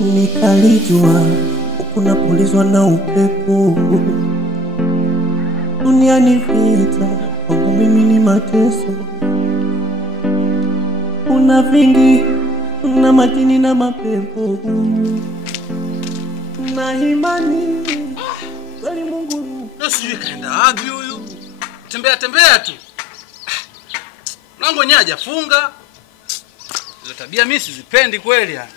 Nikalijua ukunapulizwa na upepo. Duniani vita, kwangu mimi ni mateso. Una vingi, una majini na mapepo. Na imani kweli Mungu. Sijui kaenda wapi huyu. Tembea tu. Mlango nyaja funga. Hizo tabia mimi sizipendi kweli yani.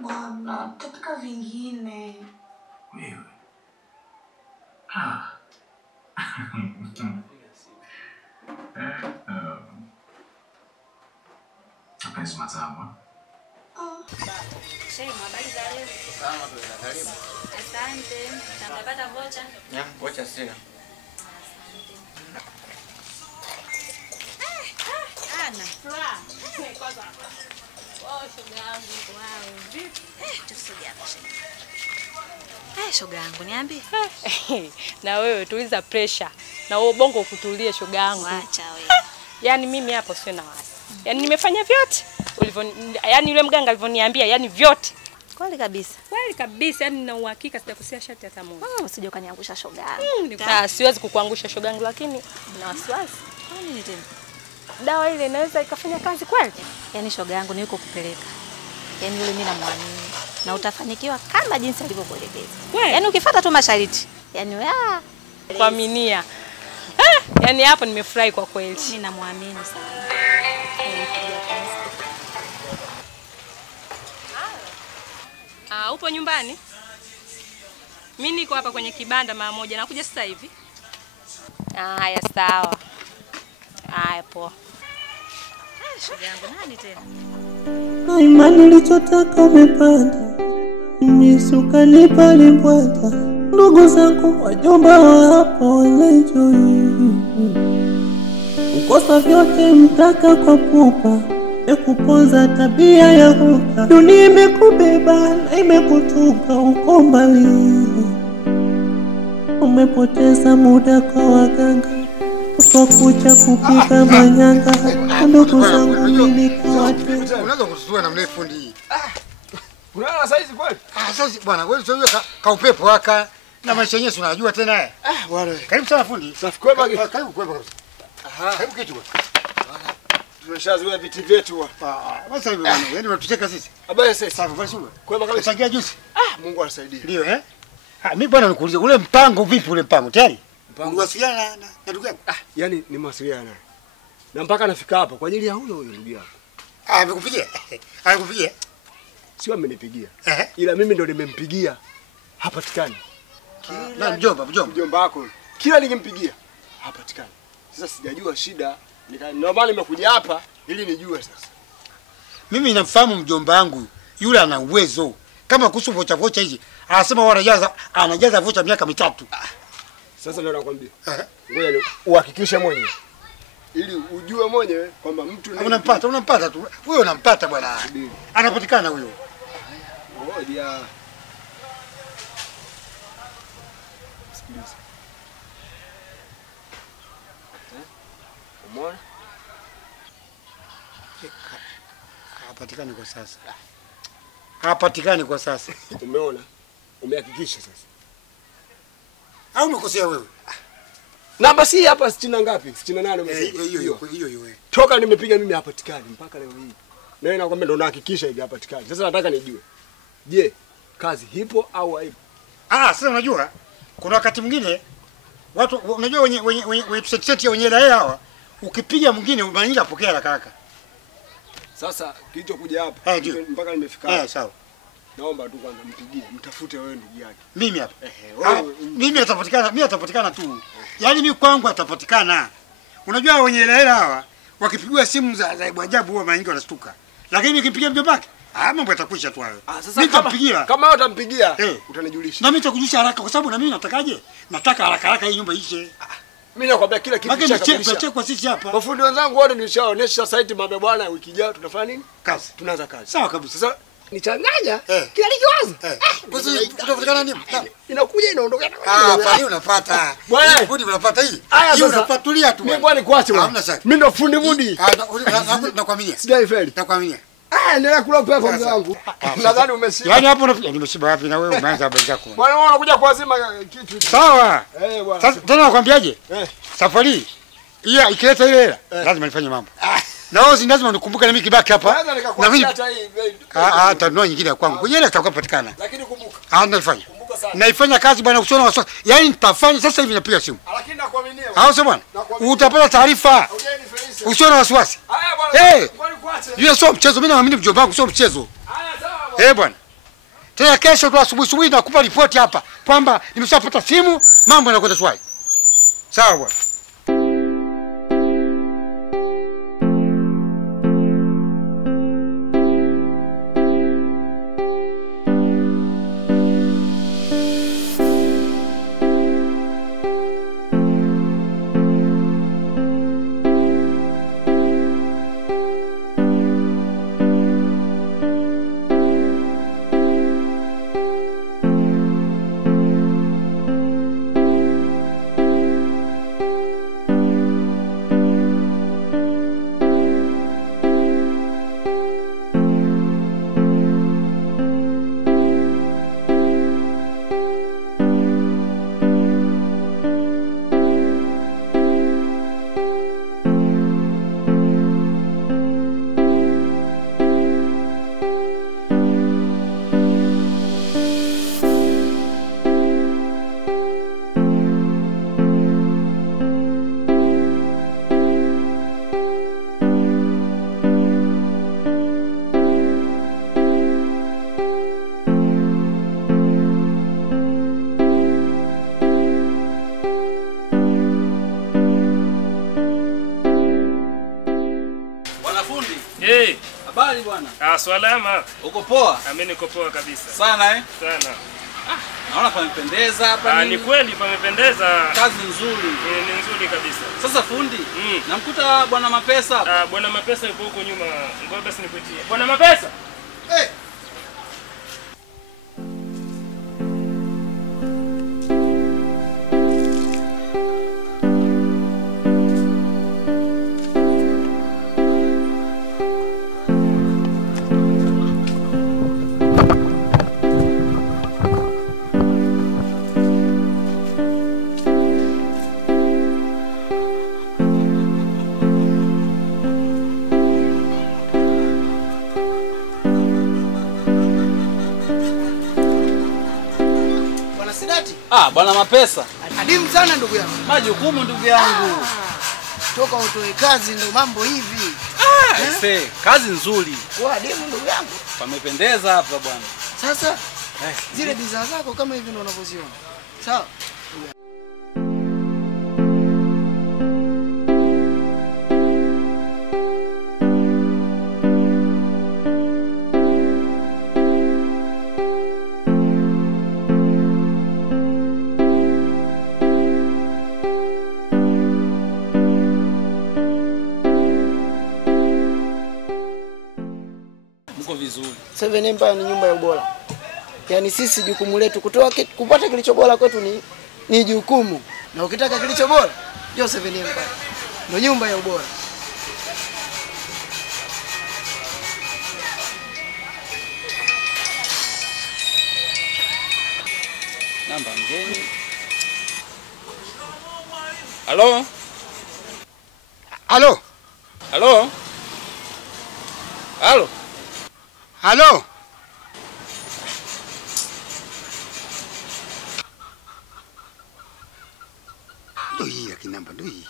Bwana, tataka vingine. Wewe. Mapenzi matamu. Shema, habari za leo? Salama tu, karibu. Asante. Utapata vocha? Ya, vocha sina. Asante. Ana. Fla. Kwanza. Shoga yangu. Wow. Vipi? Tusogea hapa shema. Shoga yangu, niambie. Na wewe tuliza pressure. Na wewe bongo kutulie shoga yangu. Acha wewe. Yaani mimi hapo sio na wasi. Yaani nimefanya vyote. Yaani yule mganga alivyoniambia, yaani vyote. Kweli kabisa. Kweli kabisa, yaani na uhakika sitakosea shati hata moja. Usije ukaniangusha shoga yangu. Siwezi kukuangusha shoga yangu lakini na wasiwasi. Kwa nini tena? Dawa ile inaweza ikafanya kazi kweli? Yaani shoga yangu niko kupeleka. Yaani yule mimi namwamini. Na utafanikiwa kama jinsi alivyokuelekeza. Yaani ukifuata tu masharti. Yaani kuaminia. Yaani hapo nimefurahi kwa kweli. Mimi namwamini sana. Upo nyumbani? Mimi niko hapa kwenye kibanda mara moja. Nakuja sasa hivi. Haya sawa. Haya poa. Shoga yangu nani tena? Na imani nilichotaka umepata. Misuka nipa limbwata. Ndugu zangu wajomba wa hapa wanenjoy. Ukosa vyote mtaka kwa pupa. Mekuponza tabia ya huka. Dunia imekubeba na imekutupa uko mbali. Umepoteza muda kwa waganga. Kwa kucha kupika manyanga. Ndugu zangu mimi kwate. Unaweza kutusua na mle fundi hii. Unaona saizi kweli? Sasa bwana wewe sio ka upepo haka na maisha yenyewe unajua tena haya. Bwana. Karibu sana fundi. Safi kwema. Karibu kwema kabisa. Karibu kitu bwana. Tumeshazoea viti vyetu hapa. Basi hivi bwana, yaani unatucheka sisi. Habari sasa. Safi basi wewe. Kwema kabisa. Changia juzi. Mungu anisaidie. Ndio mimi bwana nikuulize ule mpango vipi ule mpango tayari? Uliwasiliana na ndugu yako? Yaani nimewasiliana naye. Na mpaka nafika hapa kwa ajili ya huyo ndugu yako. Amekupigia? Amekupigia? Sio amenipigia. Ila mimi ndo nimempigia. Hapatikani. Na mjomba wako. Kila nikimpigia hapatikani. Sasa sijajua shida. Ndio maana nimekuja hapa ili nijue sasa. Mimi namfahamu mjomba wangu. Yule ana uwezo. Kama kuhusu vocha hizi, anasema anajaza vocha miaka 3. Sasa ndio nakwambia. Ngoja uhakikishe mwenyewe. Ili ujue mwenyewe kwamba mtu unampata tu. Wewe unampata bwana. Anapatikana huyo. Ngoja. Sikiliza. Umeona? Hapatikani kwa sasa. Hapatikani kwa sasa. Umeona? Umehakikisha sasa. Au umekosea wewe? Namba si hapa 60 ngapi? 68 umesema. Hiyo. Toka nimepiga mimi hapatikani mpaka leo hii. Na wewe nakwambia ndo nahakikisha hivi hapatikani. Sasa nataka nijue. Je, kazi hipo au haipo? Sasa unajua kuna wakati mwingine watu unajua wenye set wenye hela hawa ukipiga mwingine mara nyingi apokea haraka. Sasa kilichokuja hapa mpaka nimefika. Sawa. Naomba tu kwanza mpigie, mtafute wewe ndugu yake. Mimi hapa. Mimi atapatikana tu. Yaani mimi kwangu atapatikana. Unajua wenye hela hawa wakipigiwa simu za ajabu huwa mara nyingi wanastuka. Lakini ukipigia mjobaki, mambo yatakwisha tu hayo. Sasa nitampigia. Kama wewe utampigia, utanijulisha. Na mimi nitakujulisha haraka kwa sababu na mimi natakaje? Nataka haraka hii nyumba ishe. Mimi nakwambia kila kitu kishakamilisha. Tunachekwa sisi hapa. Wafundi wenzangu wote nilishaonesha site mambo bwana, wiki ijayo tunafanya nini? Kazi. Tunaanza kazi. Sawa kabisa. Sasa nichanganya kila nikiwaza. Utapatikana nini? Inakuja inaondoka. Pale unapata. Bwana, fundi unapata hii. Hii unapatulia tu. Mimi bwana nikuache bwana. Mimi ndo fundi mudi. Nakuaminia. Sijaifeli. Nakuaminia. Endelea kula upepo mzee wangu. Nadhani umeshiba. Yaani hapo nimeshiba wapi na wewe umeanza habari zako. Bwana wewe unakuja kuazima kitu. Sawa. Bwana. Sasa tena nakwambiaje? Safari hii ikileta ile hela lazima nifanye mambo. Na wewe lazima unikumbuke na mimi kibaki hapa. Na mimi hata hii. Tanua nyingine ya kwangu. Kwenye ile itapatikana. Lakini kumbuka. Naifanya. Naifanya kazi bwana usiona wasiwasi. Yaani nitafanya sasa hivi napiga simu. Lakini nakuaminia. Sio bwana? Utapata taarifa. Usiona wasiwasi. Haya bwana. Yule sio mchezo, mimi naamini mjomba wangu sio mchezo. Sawa Bwana. Tena kesho tu asubuhi nakupa ripoti hapa kwamba nimeshapata simu, mambo yanakwenda shwari. Sawa bwana. Habari bwana. Salama. Uko poa? Mimi niko poa kabisa. Sana Sana. Naona pamependeza hapa. Ni kweli pamependeza. Kazi nzuri. Ni nzuri kabisa. Sasa fundi, namkuta bwana Mapesa. Bwana Mapesa yupo huko nyuma. Ngoja basi nikuitie. Bwana Mapesa. Bwana Mapesa. Adimu sana ndugu yangu. Majukumu ndugu yangu. Toka utoe kazi ndo mambo hivi. Kazi nzuri. Kwa adimu ndugu yangu. Pamependeza hapa bwana. Sasa zile bidhaa zako kama hivi ndo unavyoziona. Sawa? Vizuri. 7 Empire ni nyumba ya ubora. Yaani sisi jukumu letu kupata kilicho bora kwetu ni jukumu. Na ukitaka kilicho bora, ndio 7 Empire. Ndio nyumba ya ubora. Namba ngeni. Halo? Halo? Halo? Halo? Halo? Ndio hii ya kinamba, ndio hii.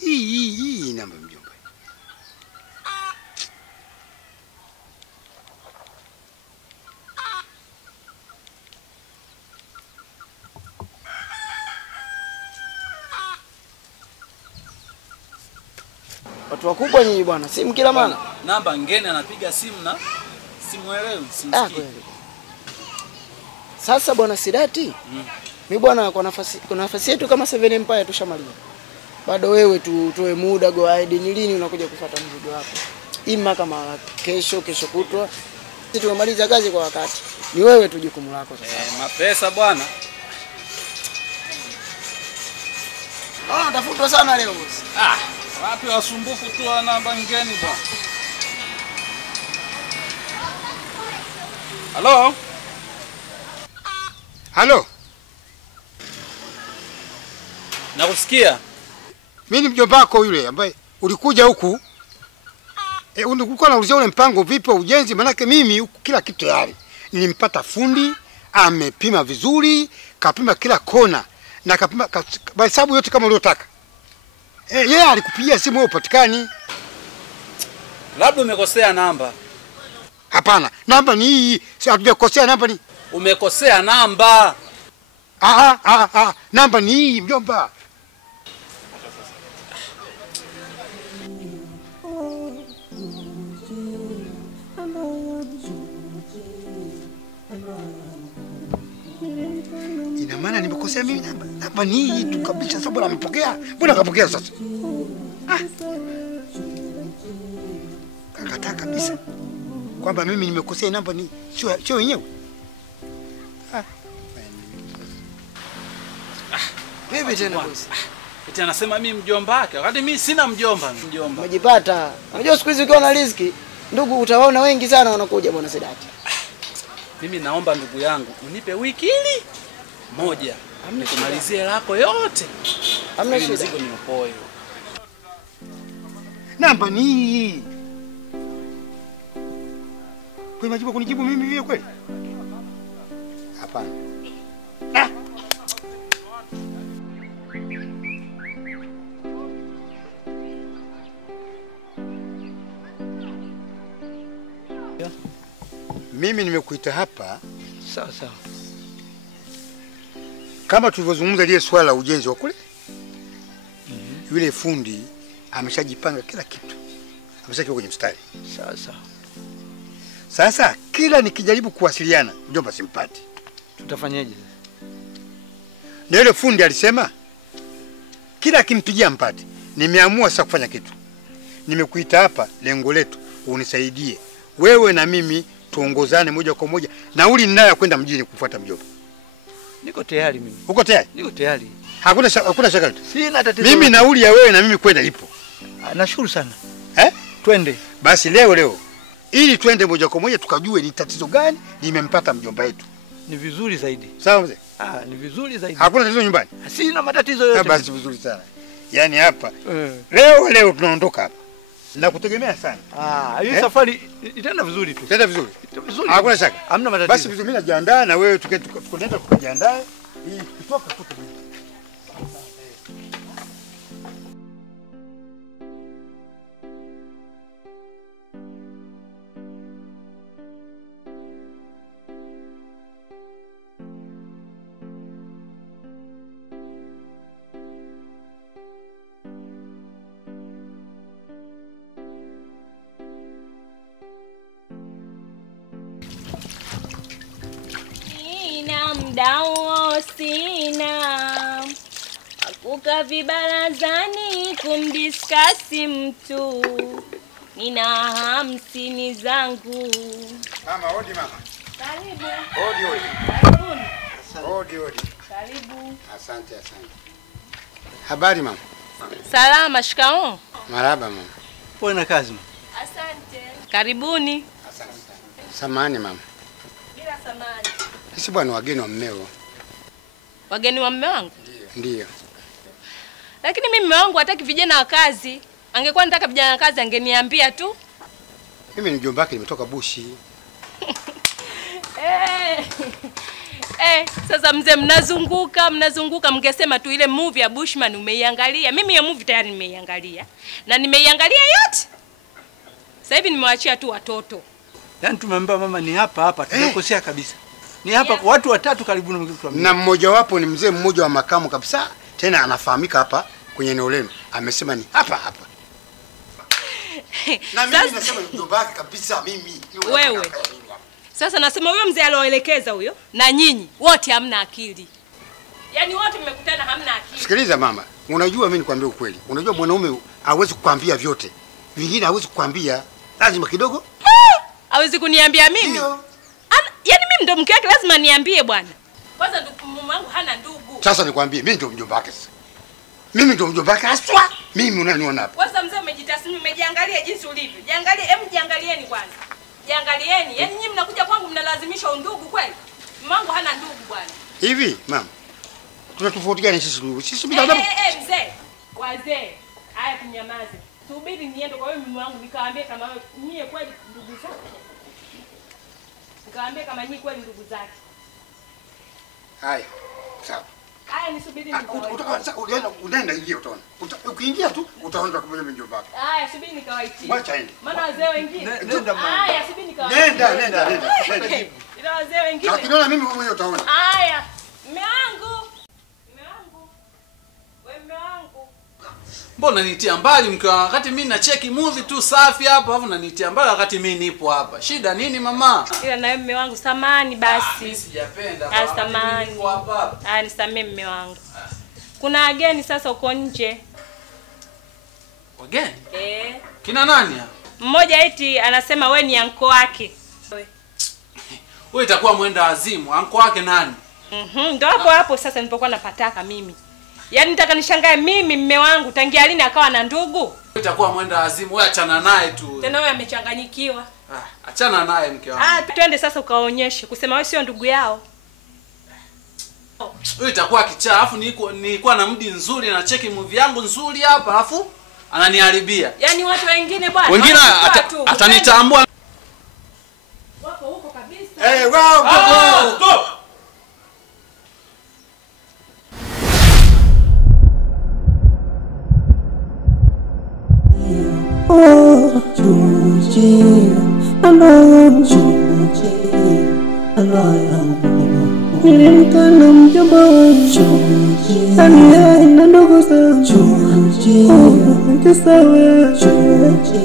Hii namba mjomba. Watu wakubwa nyinyi bwana, simu kila mara. Namba ngeni anapiga simu na simuelewi, simsikii. Kweli. Sasa bwana Sidati, mimi bwana kwa nafasi yetu kama Seven Empire tushamaliza. Bado wewe tutoe muda go ahead, ni lini unakuja kufuata mzigo wako? Ima kama kesho kutwa. Sisi tumemaliza kazi kwa wakati. Ni wewe tu jukumu lako sasa. Mapesa bwana. Tafutwa sana leo boss. Wapi wasumbufu tu wa namba ngeni bwana. Halo? Halo? Nakusikia. Mimi ni mjomba wako yule ambaye ulikuja huku. Ulikuwa unaulizia ule mpango vipi wa ujenzi, manake mimi huku kila kitu tayari. Nilimpata fundi, amepima vizuri, kapima kila kona na kapima hesabu yote kama uliotaka. Yeye alikupigia simu wewe upatikani. Labda umekosea namba. Hapana, namba ni hii. Si hatujakosea, namba ni. Umekosea namba. Namba ni hii mjomba. Ina maana nimekosea mimi namba. Namba ni hii tu kabisa, sababu amepokea. Mbona akapokea sasa? Kakataa kabisa kwamba mimi nimekosea, namba ni sio wenyewe. Vipi tena boss? Eti anasema mimi mjomba wake, wakati mimi sina mjomba. Umejipata. Unajua siku hizi ukiwa na riziki, ndugu utawaona wengi sana wanakuja bwana Sidati. Mimi naomba ndugu yangu unipe wiki hili moja. Nikumalizie lako yote. Hamna shida. Mzigo niopoe. Namba ni hii. Kwa majibu kunijibu mimi vile kweli? Hapana. Mimi nimekuita hapa sawa. Kama tulivyozungumza ile swala la ujenzi wa kule. Yule fundi ameshajipanga kila kitu. Ameshakiwa kwenye mstari. Sawa. Sasa kila nikijaribu kuwasiliana mjomba simpati. Tutafanyaje? Na yule fundi alisema kila akimpigia mpati. Nimeamua sasa kufanya kitu. Nimekuita hapa lengo letu unisaidie. Wewe na mimi tuongozane moja kwa moja. Nauli ninayo kwenda mjini kufuata mjomba. Niko tayari mimi. Uko tayari? Niko tayari. Hakuna shaka yote. Sina tatizo. Mimi nauli ya wewe na mimi kwenda ipo. Nashukuru sana. Twende. Basi leo. Ili twende moja kwa moja tukajue ni tatizo gani limempata mjomba wetu. Ni vizuri zaidi. Sawa mzee? Ni vizuri zaidi. Hakuna tatizo nyumbani? Sina matatizo yote. Basi vizuri sana. Yaani hapa. Leo tunaondoka hapa. Nakutegemea sana. Hii safari itaenda vizuri tu. Itaenda vizuri. Hakuna shaka. Hamna matatizo. Basi vizuri, mimi najiandaa na wewe tukaenda tukajiandae. Hii kutoka tu. Mdao sina akuka vibarazani kumdiskasi mtu, nina 50 zangu. Mama, odi mama. Karibu. Odi. Karibuni. Odi. Karibu. Asante. Habari mama? Salama, shikamoo. Marhaba mama. Pole na kazi mama. Asante. Karibuni. Asante sana. Samahani mama. Bila samahani. Sisi bwana wageni wa mmeo. Wageni wa mume wangu? Ndio. Lakini mimi mume wangu hataki vijana wa kazi. Angekuwa anataka vijana wa kazi angeniambia tu. Mimi ni mjomba wake, nimetoka Bushi. Sasa mzee mnazunguka mngesema tu ile movie ya Bushman umeiangalia. Mimi hiyo movie tayari nimeiangalia. Na nimeiangalia yote. Sasa hivi nimewaachia tu watoto. Yaani tumemwambia mama ni hapa tunakosea kabisa. Ni hapa kwa watu watatu karibu na mkitu. Na mmoja wapo ni mzee mmoja wa makamu kabisa, tena anafahamika hapa kwenye eneo lenu. Amesema ni hapa. Na mimi nasema ni mjomba wake kabisa mimi. Wewe. Sasa nasema huyo mzee alioelekeza huyo na nyinyi wote hamna akili. Yaani wote mmekutana hamna akili. Sikiliza mama, unajua mimi nikwambia ukweli. Unajua mwanaume hawezi kukwambia vyote. Vingine hawezi kukwambia, lazima kidogo. Hawezi kuniambia mimi? Yaani mimi ndo mke wake lazima niambie bwana. Kwanza mume wangu hana ndugu. Sasa nikwambie mimi ndo mjomba wake sasa. Mimi ndo mjomba wake aswa. Mimi unaniona hapa. Kwanza mzee umejitasmini, umejiangalia jinsi ulivyo. Jiangalieni kwanza. Jiangalieni. Yaani nyinyi mnakuja kwangu mnalazimisha undugu kweli? Mume wangu hana ndugu bwana. Hivi mama, tunatofauti gani sisi ndugu? Sisi binadamu. Mzee. Wazee. Haya tunyamaze. Subiri niende kwa wewe mume wangu nikaambie kama nyie kweli ndugu zake. Nikaambie kama nyie kweli ndugu zake. Haya. Sawa. Haya nisubiri unaenda ingia utaona. Ukiingia tu utaona kwa mimi mjomba wako. Haya subiri nikawaitie. Wacha aende. Maana wazee wengine. Nenda mama. Haya subiri nikawaitie. Nenda. Ila wazee wengine. Lakini mimi mwenyewe utaona. Haya. Mume wangu. Mume wangu. Mbona nitia mbali mke wangu wakati mimi na cheki movie tu safi hapa alafu unanitia mbali wakati mimi nipo hapa. Shida nini mama? Ila na mume wangu samani basi. Mimi sijapenda kwa samani. Nipo hapa. Nisamee mume wangu. Kuna wageni sasa uko nje. Wageni? Kina nani hapa? Mmoja eti anasema wewe ni anko wake. Wewe itakuwa mwenda wazimu. Anko wake nani? Ndio hapo sasa nilipokuwa napataka mimi. Yaani nitaka nishangae mimi mume wangu tangia lini akawa na ndugu? Wewe itakuwa mwenda wazimu. Wewe achana naye tu. Tena wewe amechanganyikiwa. Achana naye mke wangu. Twende sasa ukaonyeshe kusema wewe sio ndugu yao. Wewe itakuwa kichaa alafu nilikuwa na mudi nzuri na cheki movie yangu nzuri hapa alafu ananiharibia. Yaani watu wengine bwana. Wengine atanitambua. Wako huko kabisa. Wow. Stop. Oh, Georgia, nilimkana mjomba wangu Georgia, na ndugu zangu Georgia, kisa wewe Georgia,